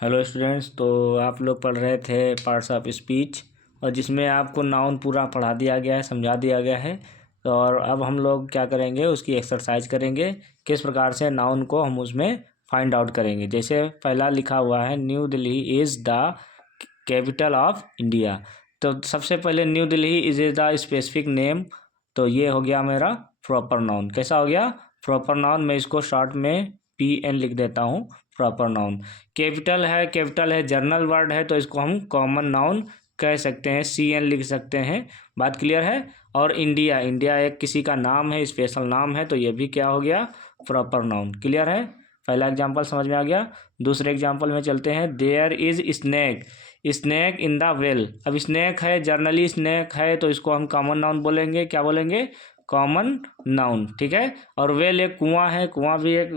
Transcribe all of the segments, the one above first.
Hello students, तो आप लोग पढ़ रहे थे पार्ट्स ऑफ स्पीच और जिसमें आपको नाउन पूरा पढ़ा दिया गया है, समझा दिया गया है। तो और अब हम लोग क्या करेंगे, उसकी एक्सरसाइज करेंगे, किस प्रकार से नाउन को हम उसमें फाइंड आउट करेंगे। जैसे पहला लिखा हुआ है new Delhi is the capital of India. तो सबसे पहले new Delhi is the specific name, तो ये हो गया मेरा प्रॉपर नाउन। कैसा हो गया? Proper noun. मैं इसको शॉर्ट में PN लिख देता हूँ, प्रॉपर नाउन। कैपिटल है जर्नल वर्ड है, तो इसको हम कॉमन नाउन कह सकते हैं, CN लिख सकते हैं। बात क्लियर है? और इंडिया एक किसी का नाम है, स्पेशल नाम है, तो ये भी क्या हो गया? Proper noun. क्लियर है? पहला एग्जाम्पल समझ में आ गया। दूसरे एग्जाम्पल में चलते हैं। There is snake in the well. अब स्नैक है, जर्नली स्नैक है, तो इसको हम कॉमन नाउन बोलेंगे। क्या बोलेंगे? Common noun. ठीक है। और वेल एक कुआं है, कुआं भी एक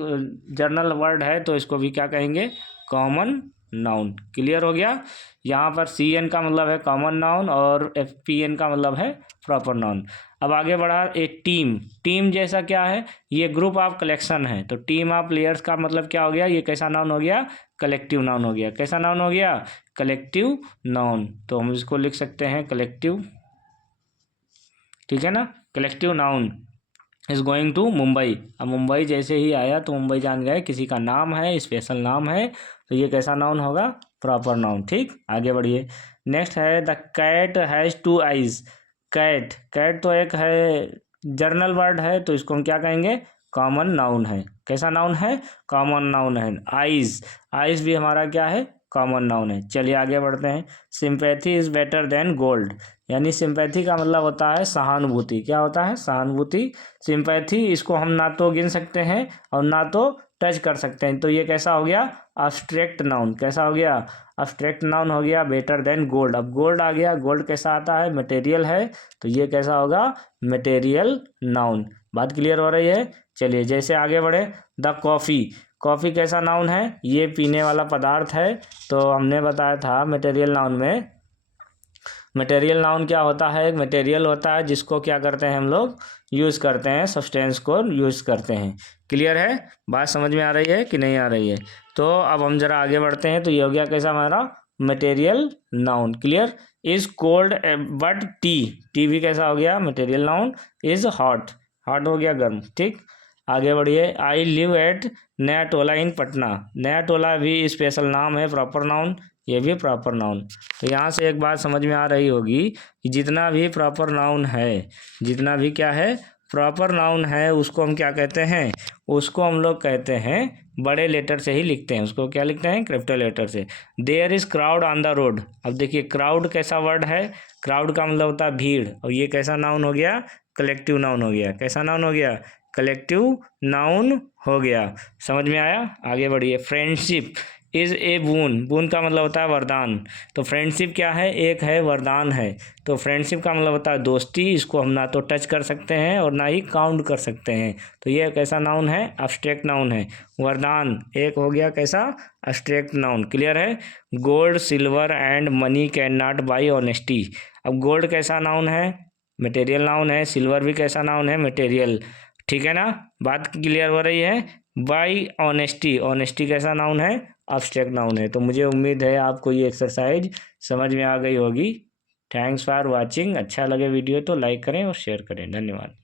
जर्नल वर्ड है, तो इसको भी क्या कहेंगे? Common noun. क्लियर हो गया? यहाँ पर CN का मतलब है कॉमन नाउन और PN का मतलब है प्रॉपर नाउन। अब आगे बढ़ा, एक टीम जैसा क्या है? ये ग्रुप ऑफ कलेक्शन है, तो टीम ऑफ प्लेयर्स का मतलब क्या हो गया? ये कैसा नाउन हो गया? कलेक्टिव नाउन हो गया। कैसा नाउन हो गया? Collective noun. तो हम इसको लिख सकते हैं कलेक्टिव। ठीक है ना? Collective noun is going to Mumbai. अब मुंबई जैसे ही आया तो मुंबई जान गए किसी का नाम है, स्पेशल नाम है, तो ये कैसा नाउन होगा? Proper noun. ठीक, आगे बढ़िए। नेक्स्ट है the cat has 2 eyes. Cat तो एक है जर्नल वर्ड है, तो इसको हम क्या कहेंगे? कॉमन नाउन है। कैसा नाउन है? कॉमन नाउन है। आइज भी हमारा क्या है? कॉमन नाउन है। चलिए आगे बढ़ते हैं। Sympathy is better than gold. यानी सिंपैथी का मतलब होता है सहानुभूति। क्या होता है? सहानुभूति। सिंपैथी इसको हम ना तो गिन सकते हैं और ना तो टच कर सकते हैं, तो ये कैसा हो गया? Abstract noun. कैसा हो गया? अब्स्ट्रैक्ट नाउन हो गया बेटर देन गोल्ड। अब गोल्ड आ गया, गोल्ड कैसा आता है? मटेरियल है, तो ये कैसा होगा? Material noun. बात क्लियर हो रही है? चलिए जैसे आगे बढ़े, द कॉफ़ी कैसा नाउन है? ये पीने वाला पदार्थ है, तो हमने बताया था मटेरियल नाउन में। मटेरियल नाउन क्या होता है? एक मटेरियल होता है जिसको क्या करते हैं हम लोग? यूज़ करते हैं, सब्सटेंस को यूज़ करते हैं। क्लियर है? बात समझ में आ रही है कि नहीं आ रही है? तो अब हम जरा आगे बढ़ते हैं। तो ये हो गया कैसा हमारा? Material noun. Clear? Is cold but T भी कैसा हो गया? Material noun. इज हॉट हो गया गर्म। ठीक, आगे बढ़िए। आई लिव एट नया टोला इन पटना। नया टोला भी स्पेशल नाम है, प्रॉपर नाउन, ये भी प्रॉपर नाउन। तो यहाँ से एक बात समझ में आ रही होगी कि जितना भी प्रॉपर नाउन है, जितना भी क्या है? प्रॉपर नाउन है, उसको हम क्या कहते हैं? उसको हम लोग कहते हैं बड़े लेटर से ही लिखते हैं। उसको क्या लिखते हैं? कैपिटल लेटर से। There is crowd on the road. अब देखिए क्राउड कैसा वर्ड है? क्राउड का मतलब होता है भीड़, और ये कैसा नाउन हो गया? कलेक्टिव नाउन हो गया। कैसा नाउन हो गया? कलेक्टिव नाउन हो गया। समझ में आया? आगे बढ़िए। फ्रेंडशिप इज़ ए बून का मतलब होता है वरदान। तो फ्रेंडशिप क्या है? एक है, वरदान है। तो फ्रेंडशिप का मतलब होता है दोस्ती। इसको हम ना तो टच कर सकते हैं और ना ही काउंट कर सकते हैं, तो ये कैसा नाउन है? अब्स्ट्रैक्ट नाउन है। वरदान एक हो गया कैसा? Abstract noun. क्लियर है? Gold silver and money can not by honesty. अब गोल्ड कैसा नाउन है? मटेरियल नाउन है। सिल्वर भी कैसा नाउन है? मटेरियल। ठीक है ना? बात क्लियर हो रही है? बाई ऑनेस्टी कैसा नाउन है? अब्स्ट्रैक्ट नाउन है। तो मुझे उम्मीद है आपको ये एक्सरसाइज समझ में आ गई होगी। Thanks for watching. अच्छा लगे वीडियो तो लाइक करें और शेयर करें। धन्यवाद।